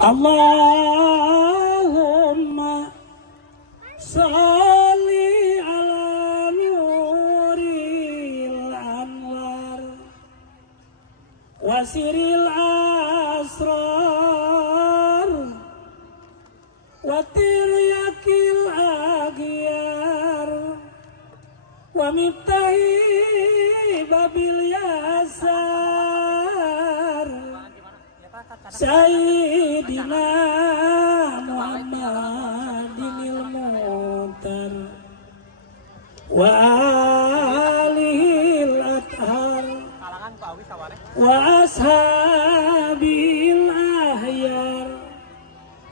Allahumma sholli ala nuril anwar wasiril asrar wa tiryakil aghyar wa miftahi babil yasar Sayyidina Muhammadinil Muhtar wa alihil athhar wa ashabil ahyar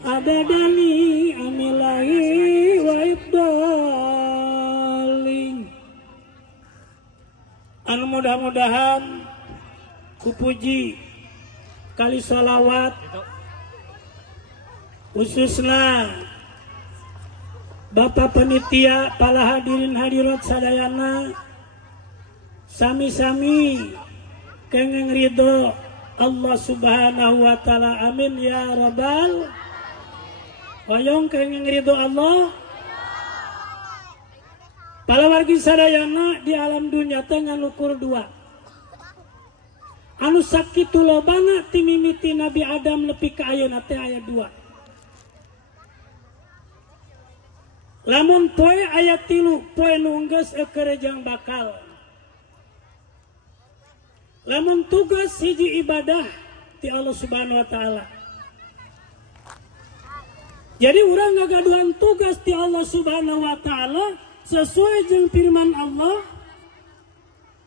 adadani amilahi wa ibdalin. Anu mudah-mudahan kupuji kali salawat khususna Bapak Panitia, para hadirin hadirat sadayana, sami-sami kenging ridho Allah subhanahu wa ta'ala, amin ya rabbal. Hoyong kenging ridho Allah. Para wargi sadayana di alam dunia tengah ukur dua. Anu sakitu lobana timimiti Nabi Adam nepi ka ayeuna teh aya 2. Lamun poe aya 3, poe nu geus ekerejang bakal. Lamun tugas hiji ibadah ti Allah Subhanahu wa taala. Jadi urang ngagaduhan tugas ti Allah Subhanahu wa taala sesuai jeung firman Allah,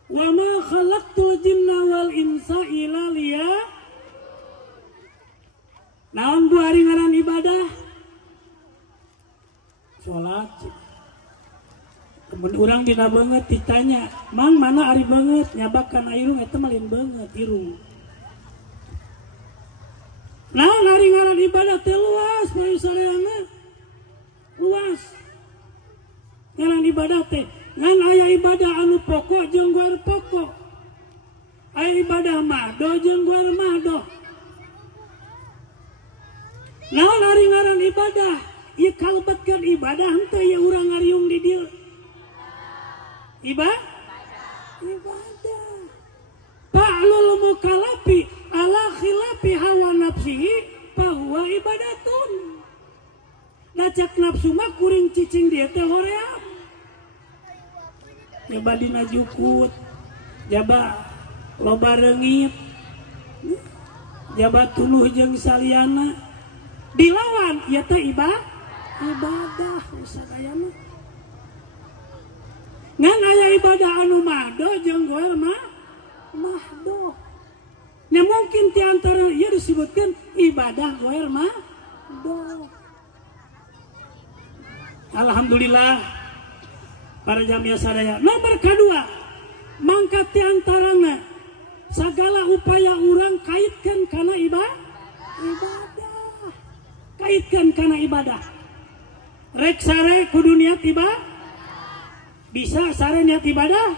wa ma khalaqtul jinna wal insa illa liya. Naon bu ari ngaran ibadah? Salat. Kemudian urang dina beungeut ditanya, "Mang mana ari beungeut?" Nyabakan irung eta malin beungeut irung. Naon ari ngaran ibadah teh luas, mari sareana. Luas. Ngaran ibadah teh ngan aya ibadah anu pokok jeung guar pokok, aya ibadah mahdo jeung guar mahdo. Naon ari ngaran ibadah? Ieu kalebetkeun ibadah henteu ya urang ngariung di dieu. Ibadah. Fa'lul mukallafi ala khilafi hawa nafsihi fa huwa ibadatun. Lacak nafsu mah kuring cicing dieu teh hoream. Jaba dina jukut, jaba loba reungit, jaba tuluh jeung saliana dilawan ieu teh ibadah sadayana. Ngan aya ibadah anu mahdo jeung goer mahdo. Nya mungkin ti antara ieu disebutkeun ibadah goer mahdo. Alhamdulillah. Para jamiah sadaya. Nomor kedua, mangkat antarana segala upaya orang kaitkan karena ibadah. Kaitkan karena ibadah. Rek sare kudu niat ibadah. Bisa sare niat ibadah?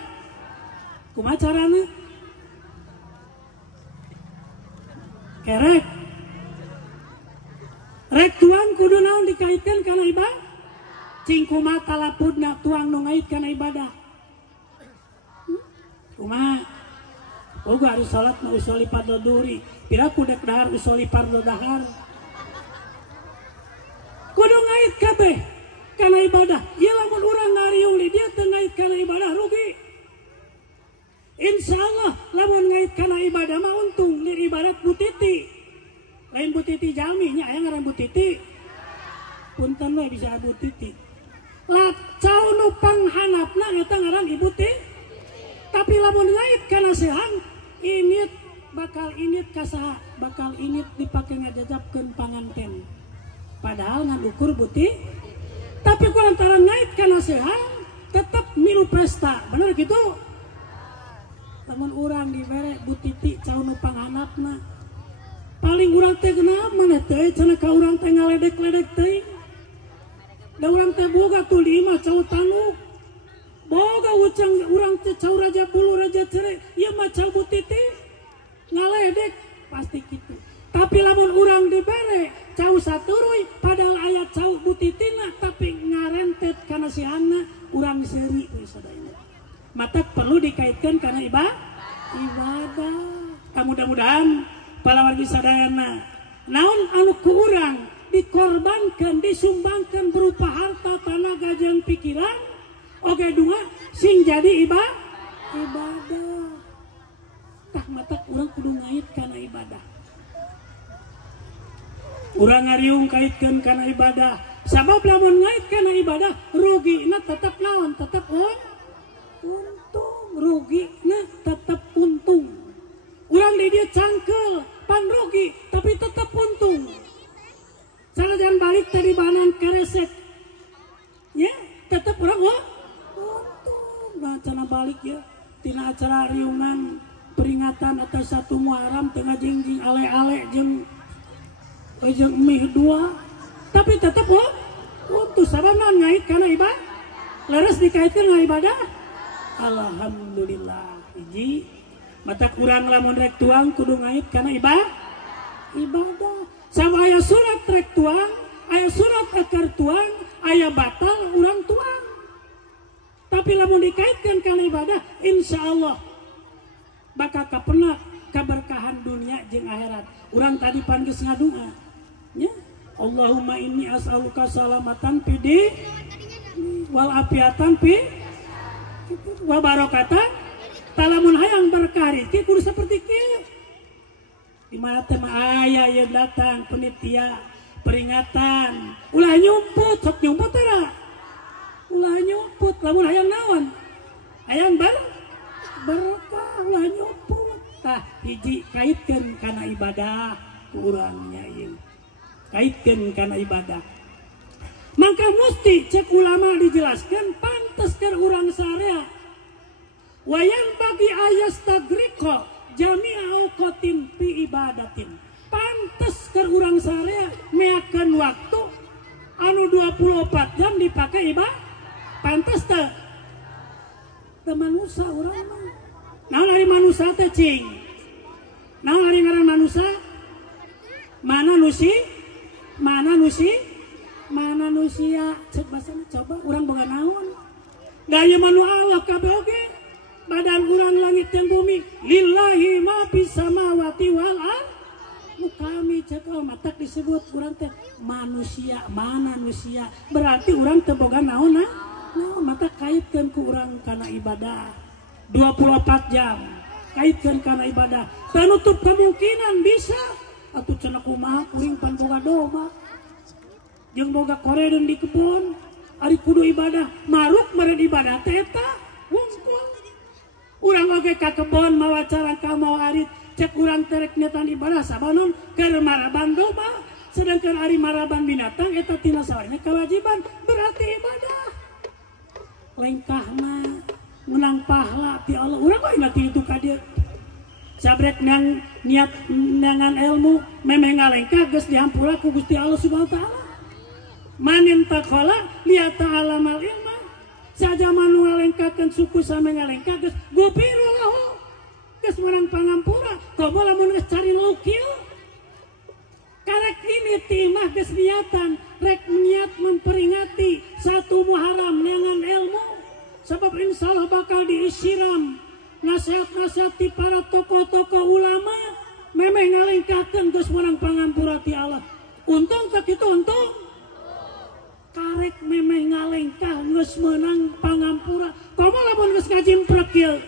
Kumaha carana? Kerek. Rek tuang kudu naon dikaitkan karena ibadah? Cingkuma talapudna tuang nu ngait kana ibadah. Kumaha? Boga harus salat na usoli fardhu duhri. Pira kudek dahar usoli fardhu dahar. Kudu ngait kabeh kana ibadah. Ieu lamun urang ngariung di dieu teu ngait kana ibadah rugi. Insyaallah lamun ngait kana ibadah mah untung di ibadat butiti. Lain butiti jalmi nya aya ngaran butiti. Punten we bisa butiti. Lacau nu panghanapna eta ngaran ibu teh. Tapi lamun ngait kana sehang init bakal init kasaha bakal init dipake ngajajabkeun panganten. Padahal ngan ukur buti. Tapi kulantaran ngait kana sehang tetep milu pesta. Bener gitu? Lamun urang dibere butiti cau nu panghanapna. Paling urang teh geunah maneh teh cenah ka urang teh ngaledek-ledek teh. Da urang teh boga tuh di imah cau tanuk. Boga ucang urang teh cau raja bulu raja cere. Ieu mah cau butiti ngaledek pasti kitu. Tapi lamun urang dibere cau saturuy padahal ayat cau butitina tapi ngarentet karena si anak urang seri sadaya. Mata perlu dikaitkan karena ibadah. Mudah-mudahan para wargi sadayana naon anu ku urang dikorbankan disumbangkan berupa harta tenaga jeung pikiran oge dua sing jadi ibadah. Tah mata urang kudu ngait karena ibadah. Urang ngariung kaitkeun kana ibadah. Sabab lamun ngait kana ibadah, rugina tetep naon? Tetep untung. Rugina tetep untung. Urang di dia cangkel, pan rugi, tapi tetep untung. Sanajan balik tadi banan keresek. Ya, tetep urang untung. Nah, cana balik ya. Tina acara riungan peringatan atas 1 Muharram tengah jingjing ale-ale jeung mih 2 tapi tetap untuk sabana ngait karena ibadah leres dikaitkan dengan ibadah. Alhamdulillah hiji mata kurang lamun rek tuang kudu ngait karena ibadah sama aya surat rek tuang aya surat akar tuang aya batal urang tuang tapi lamun dikaitkan karena ibadah insyaallah bakal kapenak keberkahan dunia jeung akhirat. Urang tadi panggis ngadua ya Allahumma inni as'aluka salamatan pidi wal afiatan pi wa barakatan talamun hayang berkah rezeki kudu seperti kieu di mana teh aya yang datang penitia peringatan ulah nyumput sok nyumput tara ulah nyumput lamun hayang naon hayang berkah ulah nyumput tah hiji kaitkeun kana ibadah urangnya ieu kaitkan karena ibadah maka mesti cek ulama dijelaskan pantas ke urang sarea wayan bagi ayas tagriko jami'a auqatin fi ibadatin pantas ke urang sarea meakan waktu anu 24 jam dipakai ibadah pantas teh manusia urang mah naon ari manusia teh cing naon ari ngaran manusia mana nusia cek bahasa coba urang boga naon daya manu Allah kabeh oge badan urang langit jeung bumi lillahi ma fis samawati wal ard kami cek matak disebut urang teh manusia mana nusia berarti urang teu boga naon mata kaitkeun ku urang kana ibadah 24 jam kaitkeun kana ibadah tanutup kemungkinan bisa atuh cenah kumaha kuring pan boga domba jeung boga koreden di kebun ari kudu ibadah maruk meureun ibadah teh eta wungkul urang oge ka kebun mawa carangka mawa arit cek urang terek niatan ibadah sabanon keur maraban domba sedangkan ari maraban binatang eta tina sawarnya kewajiban berarti ibadah lengkahna menang pahala ti Allah urang we ingat itu ka dieu sabrek nang niat nangan ilmu memang ngalengkah geus dihampura ku Gusti Allah Subhanahu wa taala. Manin taqala liya ta'ala mal ilma saja manu ngalengkahkeun suku sama ngalengkah geus gupiru lahu geus menang pangampura komo lamun geus cari lukieu karek ini timah geus niatan rek niat memperingati 1 Muharram nangan ilmu sebab insyaallah bakal diisiram nasihat-nasihat di para tokoh-tokoh ulama memang ngalengkahkeun geus menang pangampura ti Allah. Untung tak kitu untung. Karek memang ngalengkah geus menang pangampura. Komo lamun geus ngajimprek kieu.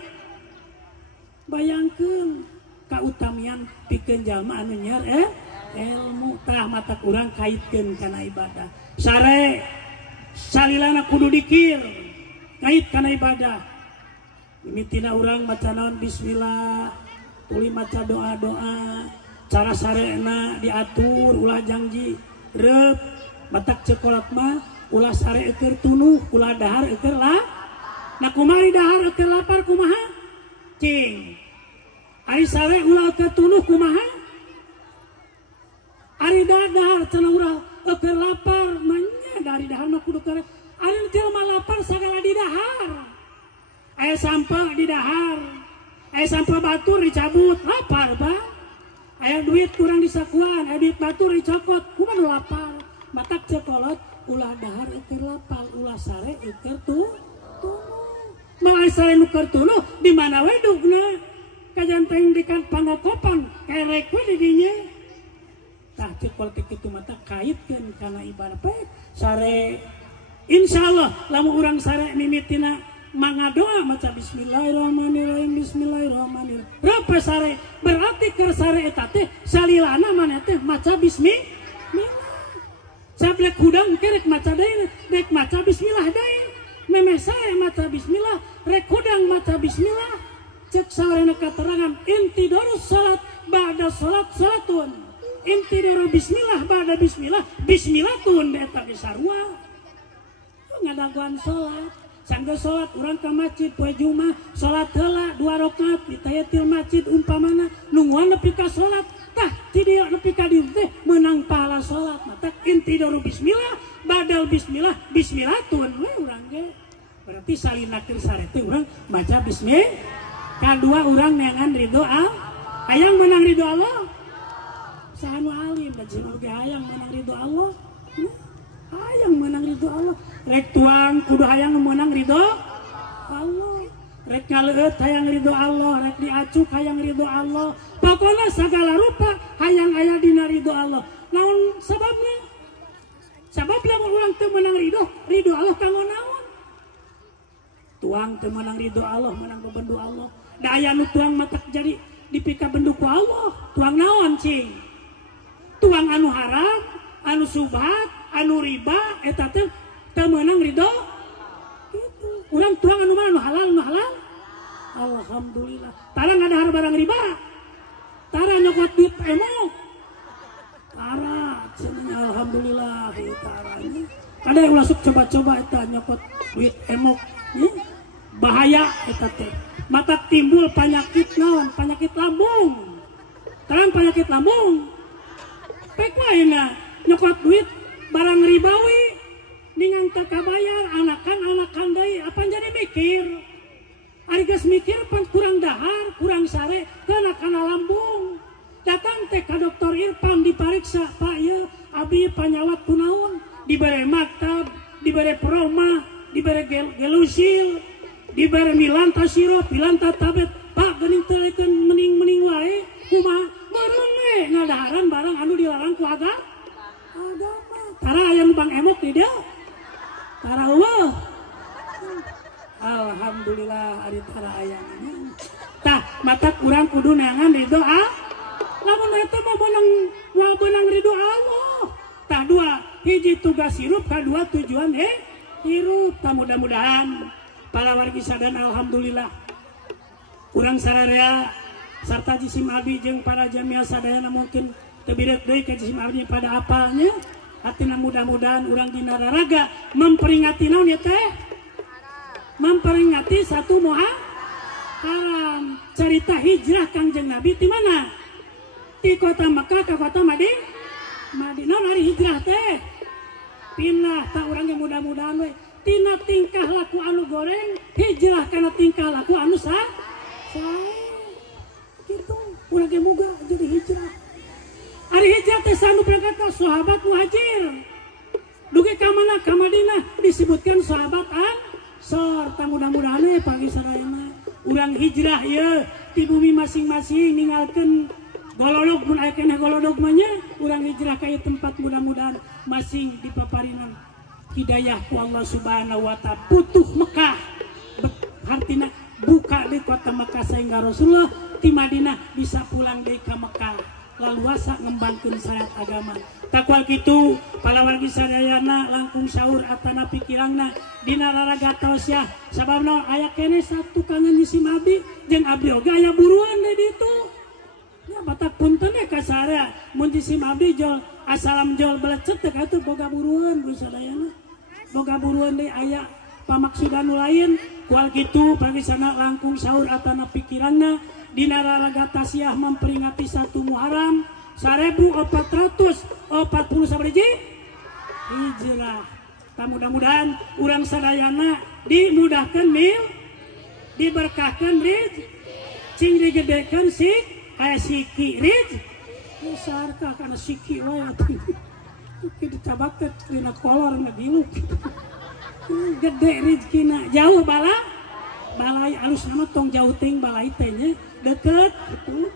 Bayangkeun kautamian pikeun jalma anu nyer ilmu tah mata urang kaitkeun kana ibadah. Sare salilana kudu dikir kait kana ibadah. Mitina urang maca naon bismillah tuluy maca doa-doa cara sarena diatur ulah janji reup batak cekolat mah ulah sare eukeur tunuh ulah dahar eukeur lah nah kumari dahar eukeur lapar kumaha cing ari sare ulah eukeur tunuh kumaha ari dahar cenah urang eukeur lapar manya dari dahar mah kudu karek ari jelema lapar sagala di dahar aya sampah di dahar aya sampah batur dicabut lapar bang aya duit kurang disakuan, duit batur dicokot, kumaha lapal. Matak cekolot ulah dahar eker lapal, ulah sare eker tuluh. Malah sare nu keur tuluh di mana we dugna? Kajanteng di kan pangokopan, kerek we di dinya. Tah cekol kitu mata kaitkeun kana ibadah pe sare. Insyaallah lamun urang sare mimitina mangga doa maca bismillahirrahmanirrahim bismillahirrahmanirrahim. Rapa sare berarti keur sare eta teh salilana maneh teh maca bismillah. Sablek hudang kerek maca deui, rek maca bismillah deui. Memeh saya maca bismillah, rek hudang maca bismillah. Cek sarena katerangan inti darus salat ba'da salat salatun. Inti daru bismillah ba'da bismillah bismillatun eta ge sarua. Ngadaguan salat. Sangga salat urang ka masjid poe Jumat, salat heula 2 rakaat di tahiyatul masjid umpamana nungguan nepi ka salat. Tah ti dieu nepi ka dieu teh meunang pahala salat. Mata inti daru bismillah, badal bismillah, bismillatun we urang ge. Berarti salina keur sare teh urang maca bismillah. Kadua urang neangan ridho Allah. Hayang menang ridho Allah. Saha nu alim da jeung ge hayang menang ridho Allah. Hayang menang ridho Allah. Rek tuang kudu hayang menang ridho Allah. Rek ngaleut hayang ridho Allah, rek diacuk hayang ridho Allah. Pokona sagala rupa hayang aya dina ridho Allah. Naon sababna? Sabab lamun urang teu menang ridho Allah kanggo naon? Tuang teu menang ridho Allah, menang bebendu Allah. Da aya nu tuang matak jadi dipika bendu ku Allah. Tuang naon cing? Tuang anu haram, anu subhat, anu riba eta teh teu meunang ridho gitu. Urang tuang anu mana anu halal alhamdulillah. Tara ngadahar barang riba, tara nyokot duit emok, tara cenah alhamdulillah taranya. Kada ulah sok coba-coba eta nyokot duit emok bahaya eta teh. Mata timbul penyakit naon? Penyakit lambung. Terang penyakit lambung. Pek waeuna nyokot duit barang ribawi ningan teu kabayar anakan deui apa jadi mikir. Ari geus mikir pan kurang dahar, kurang sare kana lambung. Datang teh ka dokter Irfan dipariksa, Pak ya abi panyawat kunaon? Dibere maktab, dibere proma, dibere gelusil, dibere milanta sirop, milanta tablet. Pak geuning teu mending wae kumaha? Meureun we ngadaharan barang anu dilarang ku agama. Tara aya nu bang emok di dieu. Tara eueuh. Alhamdulillah ari tara aya. Tah matak urang kudu neangan ridho Allah. Lamun eta mah beunang ridho Allah. Tah dua, hiji tugas hirup, kadua tujuan hirup. Tah mudah-mudahan palawargi sadan alhamdulillah. Urang sararea sarta jisim abdi jeung para jamiah sadayana mungkin teu bireuk deui ka jisim abdi pada apalnya. Hatina mudah-mudahan urang dina raraga memperingati naon ya teh? Memperingati satu Muharram. Cerita hijrah Kangjeng Nabi di mana? Di kota Mekah ke kota Madinah. Naon hari hijrah teh? Pindah tak urang yang mudah-mudahan we. Tina tingkah laku anu goreng hijrah kana tingkah laku anu sae. Gitu. Urang ge muga jadi hijrah. Ari hijrah teh sanu berangkat sahabat muhajir. Dugi ka mana? Ka Madinah disebutkan sahabat Ansor. Tah mudah-mudahan pagi sadayana urang hijrah ya di bumi masing-masing ninggalkeun golodog mun aya keneh golodog mah nya urang hijrah ka tempat mudah-mudahan masing dipaparinan hidayah ku Allah Subhanahu wa taala. Putuh Mekah artina buka di kota Mekah sehingga Rasulullah di Madinah bisa pulang deui ka Mekah. Laluasa ngembangkeun syariat agama. Takwal kitu palawargi sadayana langkung saur atana pikirangna dina raraga taosyah sababna aya keneh satu kangen jisim abdi jeung abdi oge aya buruan di ditu. Ya batak punten ka sarea mun jisim abdi jol asalam jol belecet teh atuh boga buruan ku sadayana. Boga buruan deui aya pamaksudan nu lain. Kual kitu pagi sana langkung saur atana pikirangna dina raraga tasyah memperingati satu Muharram 1440 sabariji hijrah. Mudah-mudahan urang sadayana dimudahkan diberkahkan cing digedekan siki Sarka karena siki wae atuh. Kita cabak teh dina kolor ngadilu. Gede rezekina, jauh balai alus nama tong jauh ting balai teh nya deket gitu.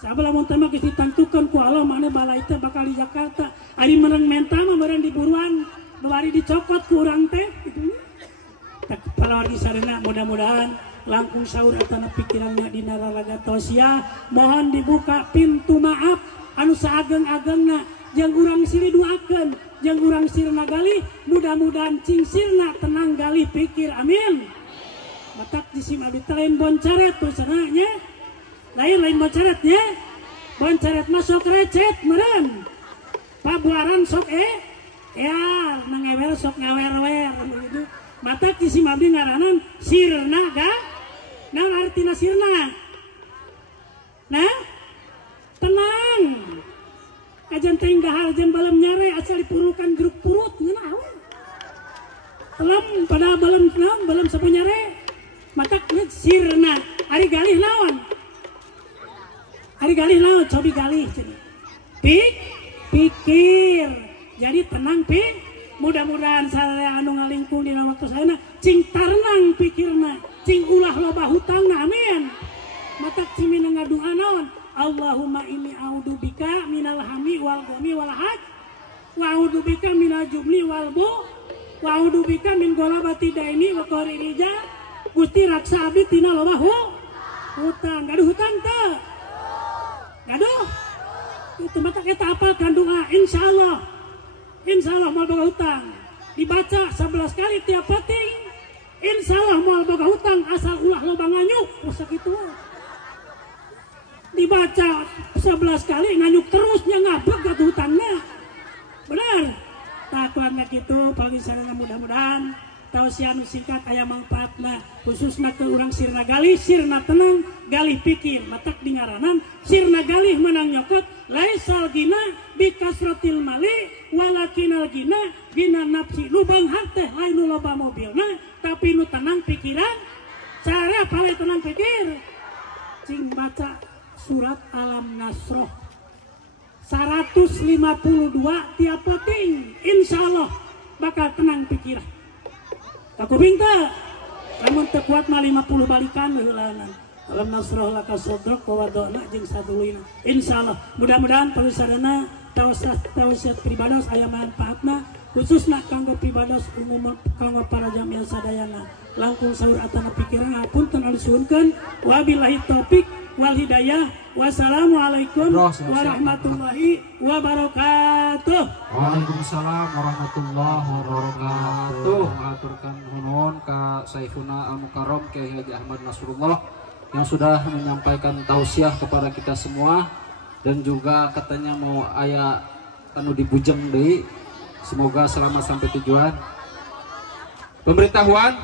Sabar lamun teh mah geus ditantukeun ku Allah mana balai teh bakal di Jakarta. Ari meurang menta mah meureun di buruan, bari dicokot ku urang teh gitu. Tak kepala wargi sarena mudah-mudahan langkung saur atana pikirannya di nararaga tausiah. Mohon dibuka pintu maaf anu saageng-agengna jeung urang siri duakeun jeung urang sirna galih mudah-mudahan cing sirna tenang galih pikir amin. Matak jisim abdi teh lain boncaret tulisanna nya. Lain boncaretnya. Boncaret mah sok recet meureun. Pabuaran sok ya nangewer sok ngawer-wer gitu. Matak jisim abdi ngaranan sirna ga. Naon artina sirna? Nah, tenang. Kajan teuing dahar jan balem nyare asal dipurukan geruk purut ngeun awe. Telem pada balem sapu nyare. Matak sirna. Ari galih naon? Ari galih naon? Cobi galih cenah. Pikir. Jadi tenang mudah-mudahan sareng anu ngalingkung dina waktu saena cing tarnang pikirna, cing ulah loba hutangna amin. Matak cimina ngadoa naon? Allahumma inni a'udzubika minal hammi wal ghammi wal hajj wa a'udzubika minal jubni wal bu wa a'udzubika min ghalabati daini wa qahri rijal. Gusti raksa abdi tina loba hutang. Gaduh hutang teu? Gaduh. Itu matak eta apalkan doa insyaallah. Insyaallah moal boga hutang. Dibaca 11 kali tiap penting. Insyaallah moal boga hutang asal ulah loba nganyuk sakitu. Dibaca 11 kali nganyuk terusnya ngabek ke hutangnya. Benar. Takuanna kitu pagi sarana mudah-mudahan tausiah nu singkat aya mangpaatna khususna ke urang sirna galih, sirna tenang, galih pikir. Matak di ngaranan sirna galih menang nyokot laisal gina bikasratil mali walakinal gina nafsi. Nu banghar teh lain nu loba mobilna tapi nu tenang pikiran. Cara pale tenang pikir cing baca surat Alam Nasroh 152 tiap penting insyaallah bakal tenang pikiran. Kakuping teh lamun teu kuat mah 50 balikan heulanan. Alam Nasroh laka sodrok wa wadona jeung sadulina. Insyaallah mudah-mudahan parisadana tausiah pribados aya manfaatna khususna kanggo pribados umum kanggo para jamiah sadayana. Langkung saur atana pikiran hapunten alusunkeun wabillahi taufik wal hidayah. Wassalamualaikum warahmatullahi wabarakatuh. Waalaikumsalam warahmatullahi wabarakatuh. Mengaturkan nuhun ka Syekhuna Al Mukarram Kyai Haji Ahmad Nasrullah yang sudah menyampaikan tausiah kepada kita semua dan juga katanya mau aya anu dibujeng deui. Semoga selamat sampai tujuan. Pemberitahuan